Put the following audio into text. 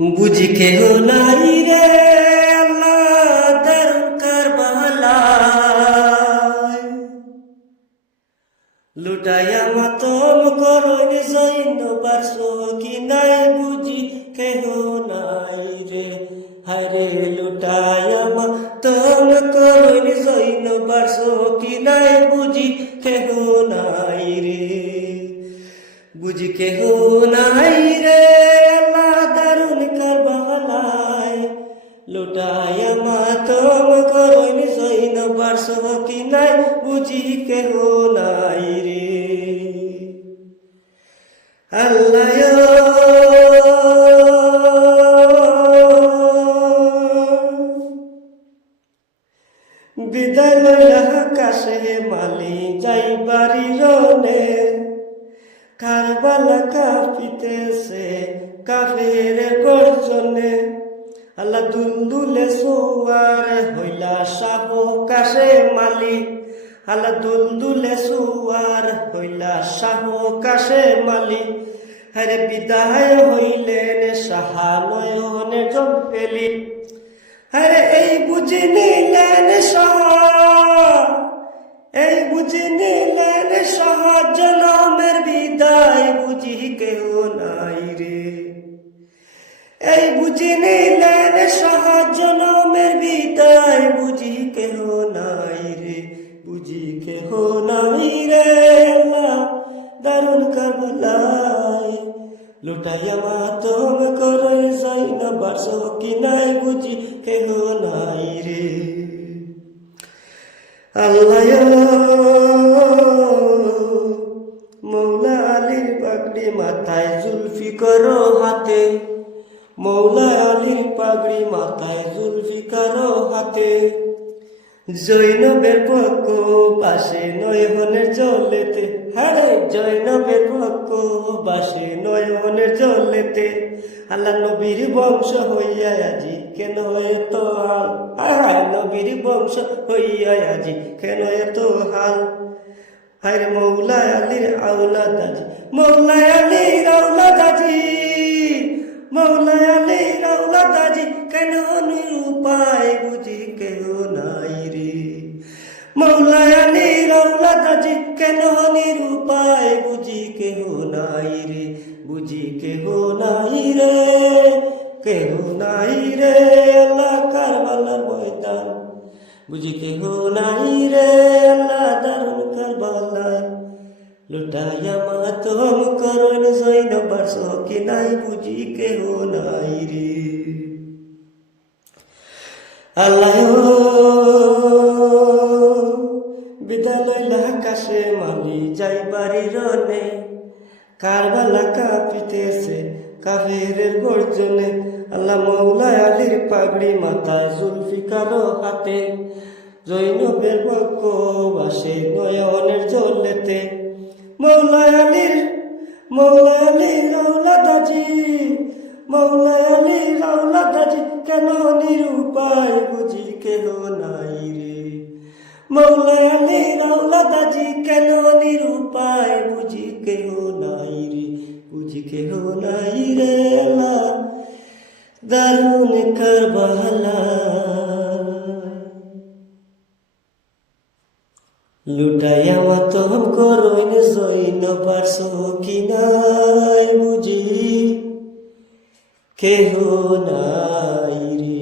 বুঝি কেহ নাই রে আল্লাহ দারুণ কারবালায় লুটাইয়া মাতম করণ জৈন বাস কি নাই বুঝি কেহ নাই রে হরে লুটাইয়া মাতম করণ জৈন বাস কি নাই বুঝি কেহ নাই রে বুঝি কেহ নাই রে আল্লাহ দারুণ কারবালায় লুটাইয়া মাতম করণ জৈন বাস কি নাই বুঝি কেহ নাই রে আল্লাহ বিদায় লইয়া আকাশে মালি যাই বাড়ি রনে কারবালা কাঁপিতেছে কাফের গর্জনে আল্লাহ দুলদুলে সুয়ার হইলা সাবকাশে মালি আল্লাহ দুলদুলে সুয়ার হইলা সাবকাশে মালি হরে বিদায় হইলেন সাহানয়নে জন পেলি হরে এই বুঝি নিলেন এই বুঝি নিলেন জনমের বিদায় বুঝি কেউ নাই রে এই বুঝি নিলেন জনমের বিদায় বুঝি কেহ নাই রে বুঝি কেহ নাই রে আল্লাহ দারুণ কারবালায় লুটাইয়া মাতম করে জৈন বাস কি নাই বুঝি কেহ নাই রে আল্লাহ মৌলা আলীর পাগড়ি মাথায় জুলফিকার হাতে মৌলা আলীর পাগড়ি মাথায় জুলফিকার হাতে জৈনবের পক্ষ পাশে নয়নের জলেতে হারে জৈনবের পক্ষ পাশে নয়নের জলেতে আল্লাহ নবীর বংশ হইয়া আজি কেন এত হাল হায় নবীর বংশ হইয়া আজি কেন এত হাল হায় মৌলা আলীর আওলাদ আজি মৌলা আলীর আওলাদ আজি মৌলা আলীর আওলাদ আজি কেন নিরুপায় বুঝি কেহ নাই রে মৌলা আলীর আওলাদ আজি কেন নিরুপায় বুঝি কেহ নাই রে বুঝি কেহ নাই রে কেহ নাই রে আল্লাহ কারবালার ময়দান বুঝি কেহ নাই রে আল্লাহ দারুণ কারবালায় লুটাইয়া মাতম করণ জৈন বাস কি নাই বুঝি কেহ নাই রে আল্লাহ বিদায় লইলা আকাশে মালি যাই বাড়ি রনে কারবালা কাঁপিতেছে কাফের গর্জনে আল্লাহ মৌলা আলীর পাগড়ি মাথায় জুলফিকার হাতে জৈনবের পক্ষ বাসে নয়নের জলেতে মৌলা আলীর আওলাদ আজি মৌলা আলীর আওলাদ আজি কেন নিরুপায় বুঝি কেহ নাই রে মৌলা আলীর আওলাদ আজি কেন নিরুপায় বুঝি কেহ নাই রে বুঝি কেহ নাই রে আল্লাহ দারুণ কারবালায় লুটাইয়া মাতম করণ জৈন বাস কি নাই বুঝি কেহ নাই রে।